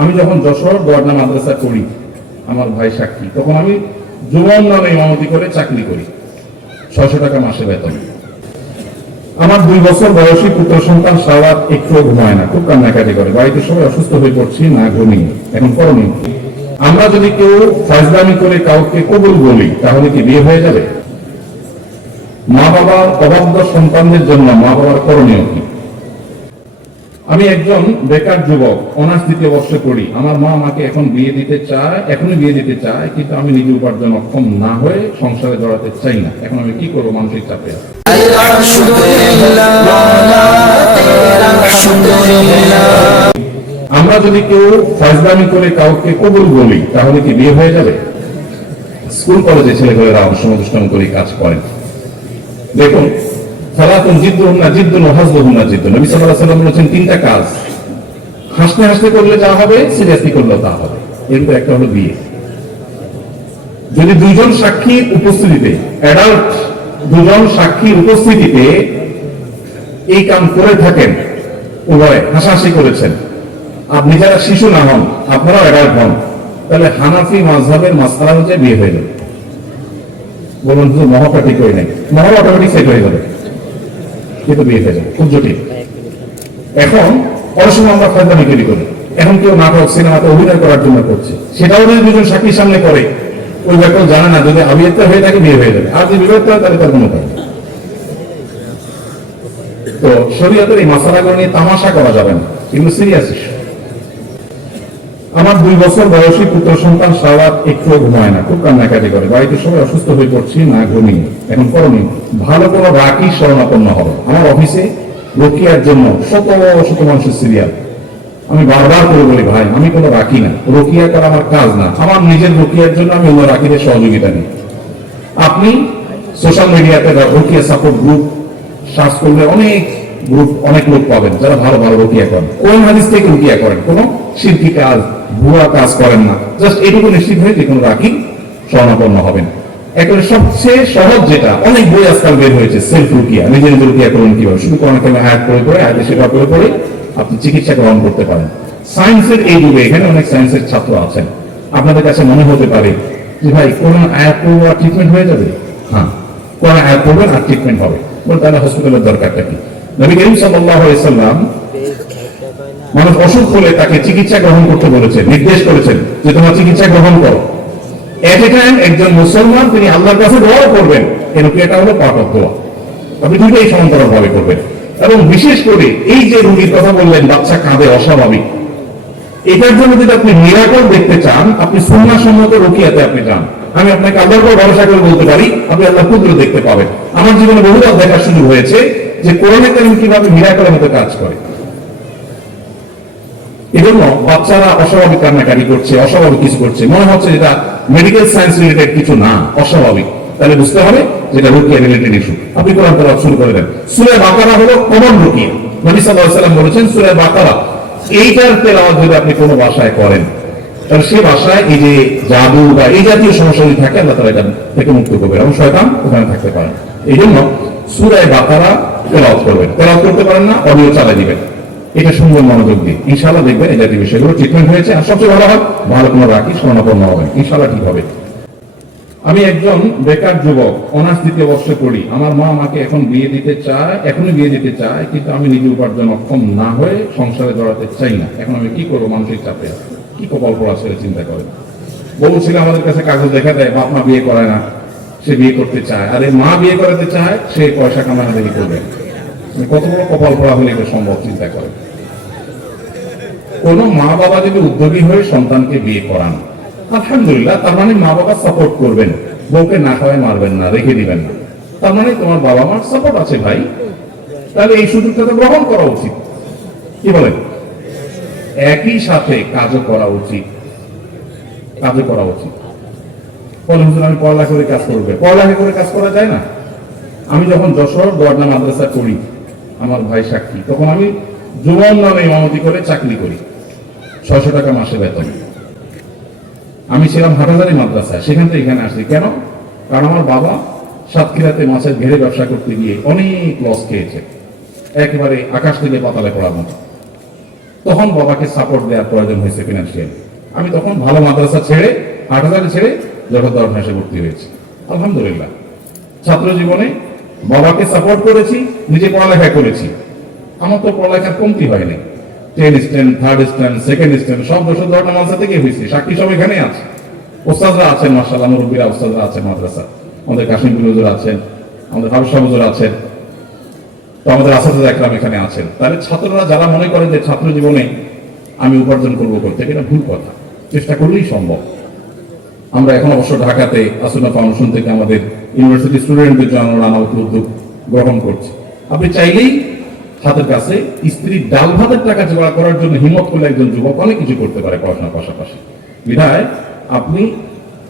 আমি যখন যশোর গর্ণা মাদ্রাসা করি, আমার ভাই সাক্ষী, তখন আমি যুবন নামে ইমামতি করে চাকরি করি, ছয়শো টাকা মাসে বেতন। আমার দুই বছর বয়সী পুত্র সন্তান সারাত একটু ঘুমায় না, খুব কান্নাকাটি করে, বাড়িতে সবাই অসুস্থ হয়ে পড়ছি, না ঘুমিয়ে, এখন করণীয় কি? আমরা যদি কেউ ফাজলামি করে কাউকে কবুল বলি, তাহলে কি বিয়ে হয়ে যাবে? মা বাবার অবাধ্য সন্তানদের জন্য মা বাবার করণীয় কি? আমি একজন বেকার যুবক অনার্স দ্বিতীয় বর্ষে পড়ি। আমার মা আমাকে এখন বিয়ে দিতে চায়, এখনই বিয়ে দিতে চায়, কিন্তু আমি নিজে উপার্জন অক্ষম না হয়ে সংসারে জড়াতে চাই না। এখন আমি কি করব মানসিক চাপে? আমরা যদি কেউ ফাজলামি করে কাউকে কবুল বলি, তাহলে কি বিয়ে হয়ে যাবে? স্কুল কলেজে ছেলেমেয়েরা সময় দুষ্টামি করে কাজ করেন। দেখুন সালাতুন না না নবী বলেছেন, তিনটা কাজ। হাসতে হাসতে করলে যা হবে সিরিয়াসলি করলেও তা হবে। একটা হলো বিয়ে। যদি দুইজন সাক্ষীর উপস্থিতিতে অ্যাডাল্ট দুজন সাক্ষীর উপস্থিতিতে এই কাম করে থাকেন, উভয় হাসাহাসি করেছেন, আপনি যারা শিশু না হন, আপনারাও অ্যাডাল্ট হন, তাহলে হানাফি মাঝহের মাস্তারা হচ্ছে বিয়ে হয়ে যাবে বলুন শুধু মহাপা ঠিক হয়ে নেই? মহা অটোমেটিক সেট হয়ে যাবে কিন্তু বিয়ে যাবে খুব জটিল। এখন অনেক সময় আমরা ফায়দামি তৈরি করি। এখন কেউ নাটক, সিনেমাতে অভিনয় করার জন্য করছে। সেটাও যদি দুজন সাক্ষীর সামনে করে, ওই ব্যাপার জানে না, যদি আবিয়াত্তা হয়ে থাকে, বিয়ে হয়ে যাবে। আর যদি বিবাহিত হয়, তাহলে তার কোনো কথা তো শরীয়তের এই মশালাগুলো নিয়ে তামাশা করা যাবে না। কিন্তু সিরিয়াস আমার দুই বছর বয়সী পুত্র সন্তান সারাত একটু ঘুমায় না, খুব কান্নাকাটি করে। বাড়িতে সবাই অসুস্থ হয়ে পড়ছি, না ঘুমিয়ে। এখন করণীয়, ভালো কোনো রাখি শরণাপন্ন হবে আমার অফিসে রোকিয়ার জন্য শত শত মানুষের সিরিয়াল। আমি বারবার করে বলি, ভাই, আমি কোনো রাখি না। রোকিয়া করা আমার কাজ না। আমার নিজের রোকিয়ার জন্য আমি অন্য রাখিদের সহযোগিতা নিই। আপনি সোশ্যাল মিডিয়াতে রোকিয়া সাপোর্ট গ্রুপ সার্চ করলে অনেক গ্রুপ, অনেক লোক পাবেন যারা ভালো ভালো রুকিয়া করেন কোন হাদিস থেকে রুকিয়া করেন। কোন শিল্পী কাজ ভুয়া কাজ করেন না। জাস্ট এটুকু নিশ্চিত হয়ে যে কোনো রাখি স্বর্ণাপন্ন হবেন। একেবারে সবচেয়ে সহজ যেটা, অনেক বই আজকাল বের হয়েছে সেলফ রুকিয়া নিজে নিজে রুকিয়া করুন কীভাবে? শুধু কোনো কেন হায়াত করে করে আয়াতে সেবা করে করে আপনি চিকিৎসা গ্রহণ করতে পারেন। সায়েন্সের এই যুগে এখানে অনেক সায়েন্সের ছাত্র আছেন। আপনাদের কাছে মনে হতে পারে যে ভাই কোন আয়াত করব আর ট্রিটমেন্ট হয়ে যাবে? হ্যাঁ কোন আয়াত পড়বেন আর ট্রিটমেন্ট হবে। বলে তাহলে হসপিটালের দরকারটা কি? নবী করিম সাল্লাল্লাহু আলাইহি সাল্লাম মানুষ অসুখ হলে তাকে চিকিৎসা গ্রহণ করতে বলেছেন, নির্দেশ করেছেন যে তোমার চিকিৎসা গ্রহণ করো। এট এ টাইম একজন মুসলমান, তিনি আল্লাহর কাছে দোয়া করবেন কি এটা হলো পাঠ দোয়া। আপনি দুটোই সমান্তরাল ভাবে করবেন। এবং বিশেষ করে এই যে রুগীর কথা বললেন, বাচ্চা কাঁদে অস্বাভাবিক। এটার জন্য যদি আপনি নিরাকর দেখতে চান, আপনি সম্মত রুকিয়াতে আপনি যান। আমি আপনাকে আল্লাহর উপর ভরসা করে বলতে পারি, আপনি আল্লাহ ক্ষুদ্র দেখতে পাবেন। আমার জীবনে বহুবার দেখার সুযোগ হয়েছে যে কোরআনে কারিম কীভাবে মিরাকলের মতো কাজ করে। এজন্য বাচ্চারা অস্বাভাবিক কান্নাকাটি করছে, অস্বাভাবিক কিছু করছে। মনে হচ্ছে যেটা মেডিকেল সায়েন্স রিলেটেড কিছু না, অস্বাভাবিক। তাহলে বুঝতে হবে যেটা রুকিয়া রিলেটেড ইস্যু আপনি কোরআন তেলাওয়াত শুরু করে দেন। সূরা বাকারা হলো কমন রুকিয়া নবী আলাইহি সাল্লাম বলেছেন, সূরা বাকারা, এইটার তেলাওয়াত যদি আপনি কোনো ভাষায় করেন, তাহলে সে ভাষায় এই যে জাদু বা এই জাতীয় সমস্যা যদি থাকে, আল্লাহ এটা থেকে মুক্ত করবে এবং শয়তান ওখানে থাকতে পারে এই জন্য সূরা বাকারা তেলাওয়াত করবেন। তেলাওয়াত করতে পারেন না, অডিও চালিয়ে দিবেন। এটা সুন্দর মনোযোগ দিয়ে। ইনশাল্লাহ দেখবেন এই জাতীয় বিষয়গুলো ট্রিটমেন্ট হয়েছে। আর সবচেয়ে ভালো হয়, ভালো কোনো রাখি স্বর্ণাপন্ন হবে ইনশাল্লাহ ঠিক হবে। আমি একজন বেকার যুবক, অনার্স দ্বিতীয় বর্ষে পড়ি। আমার মা আমাকে এখন বিয়ে দিতে চায়, এখনই বিয়ে দিতে চায়, কিন্তু আমি নিজে উপার্জন অক্ষম না হয়ে সংসারে জড়াতে চাই না। এখন আমি কি করব মানসিক চাপে? কি কপাল পড়া ছেলে চিন্তা করে বউ ছিল আমাদের কাছে কাগজ দেখা দেয়, বাপ মা বিয়ে করায় না। সে বিয়ে করতে চায়। আর এই মা বিয়ে করাতে চায়, সে পয়সা কামানো দেখি করবে কত বড় কপাল পড়া হলে এটা সম্ভব, চিন্তা করে। কোন মা বাবা যদি উদ্যোগী হয়ে সন্তানকে বিয়ে করান, আলহামদুলিল্লাহ, তার মানে মা বাবা সাপোর্ট করবেন। বউকে না খাওয়ায় মারবেন না, রেখে দিবেন না। তার মানে তোমার বাবা মার সাপোর্ট আছে ভাই। তাহলে এই সুযোগটা তো গ্রহণ করা উচিত। কি বলেন? একই সাথে কাজও করা উচিত। কাজও করা উচিত। বলে হুজুর আমি পড়ালেখা করে কাজ করবে। পড়ালেখা করে কাজ করা যায় না? আমি যখন যশোর গর্ণা মাদ্রাসা করি, আমার ভাই সাক্ষী, তখন আমি যুবন নামে ইমামতি করে চাকরি করি, ছয়শো টাকা মাসে বেতন। আমি ছিলাম হাটাজারি মাদ্রাসায়, সেখান থেকে এখানে আসছি কেন? কারণ আমার বাবা সাতক্ষীরাতে মাছের ঘেরে ব্যবসা করতে গিয়ে অনেক লস খেয়েছে। একেবারে আকাশ থেকে পাতালে পড়ার মতো। তখন বাবাকে সাপোর্ট দেওয়ার প্রয়োজন হয়েছে ফিনান্সিয়াল আমি তখন ভালো মাদ্রাসা ছেড়ে হাজারে ছেড়ে জগদ্দর ভাষে ভর্তি হয়েছি। আলহামদুলিল্লাহ। ছাত্র জীবনে বাবাকে সাপোর্ট করেছি, নিজে পড়ালেখা করেছি। আমার তো পড়ালেখার কমতি হয়নি। Ten stand third stand second stand সব দশ ধরনের মাদ্রাসা থেকে হয়েছে। সাক্ষী সব এখানে আছে। ওস্তাদরা আছেন মার্শাল্লাহ মুরব্বীরা, ওস্তাদরা আছেন, মাদ্রাসা। আমাদের কাশ্মীর হুজুর আছেন, আমাদের হাবসা হুজুর আছেন। তো আমাদের আসাদ একরাম এখানে আছেন। তাহলে ছাত্ররা যারা মনে করেন যে ছাত্র জীবনে আমি উপার্জন করব করতে, এটা ভুল কথা। চেষ্টা করলেই সম্ভব। আমরা এখন অবশ্য ঢাকাতে আসুনা ফাউন্ডেশন থেকে আমাদের ইউনিভার্সিটি স্টুডেন্টদের জন্য আমরা নানা উদ্যোগ গ্রহণ করছি। আপনি চাইলেই হাতের কাছে স্ত্রীর ডাল ভাতের টাকা জোগাড় করার জন্য হিম্মত করলে একজন যুবক অনেক কিছু করতে পারে পড়াশোনার পাশাপাশি। বিধায় আপনি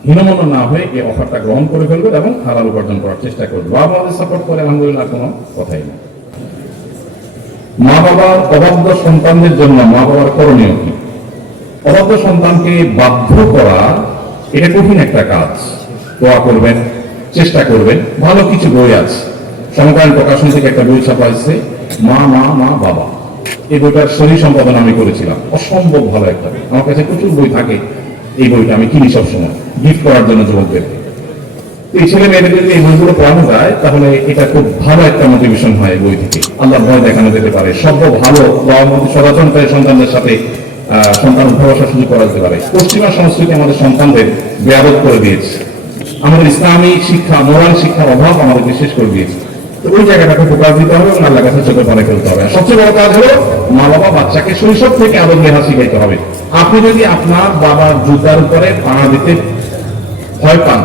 হীনমন্য না হয়ে এই অফারটা গ্রহণ করে ফেলবেন এবং হালাল উপার্জন করার চেষ্টা করবেন। বাবা আমাদের সাপোর্ট করে, আলহামদুলিল্লাহ কোনো কথাই না মা বাবার অবাধ্য সন্তানদের জন্য মা বাবার করণীয় কি? অবাধ্য সন্তানকে বাধ্য করা এটা কঠিন একটা কাজ। দোয়া করবেন, চেষ্টা করবেন। ভালো কিছু বই আছে। সমকালীন প্রকাশন থেকে একটা বই ছাপা হয়েছে মা মা মা, বাবা। এই বইটার শরীর সম্পাদন আমি করেছিলাম। অসম্ভব ভালো একটা বই। আমার কাছে প্রচুর বই থাকে। এই বইটা আমি কিনি সবসময়। গিফট করার জন্য যুবকদেরকে এই ছেলে মেয়েদের যদি এই বইগুলো পড়ানো যায়, তাহলে এটা খুব ভালো একটা মোটিভেশন হয় বই থেকে। আল্লাহ ভয় দেখানো যেতে পারে। সভ্য ভালো বাবা সদাচরণকারী সন্তানদের সাথে সন্তান সুযোগ করা যেতে পারে। পশ্চিমা সংস্কৃতি আমাদের সন্তানদের ব্যাপক করে দিয়েছে। আমাদের ইসলামী শিক্ষা মোরাল শিক্ষার অভাব আমাদের বিশেষ করে দিয়েছে। ওই জায়গাটাকে দিতে হবে এবং আল্লাহ কাছে চোখে ফেলতে হবে। সবচেয়ে বড় কাজ হলো মা বাবা বাচ্চাকে শৈশব থেকে আদর শিখাইতে হবে। আপনি যদি আপনার বাবার জুতার উপরে দিতে ভয় পান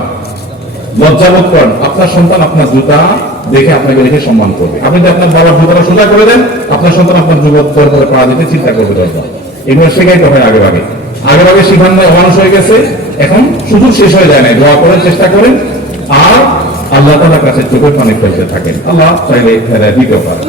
লজ্জাবোধ করেন, আপনার সন্তান আপনার জুতা দেখে আপনাকে দেখে সম্মান করবে। আপনি যদি আপনার বাবার জুতাটা সোজা করে দেন, আপনার সন্তান আপনার যুবক পড়া দিতে চিন্তা করবে দরকার এগুলো শেখাইতে হয় আগে আগে আগে আগে শিখান অমানুষ হয়ে গেছে, এখন সুযোগ শেষ হয়ে যায় না, দোয়া করার চেষ্টা করেন, আর আল্লাহ তালার কাছে চোখের পানি ফেলতে থাকেন। আল্লাহ চাইলে দিতে পারে।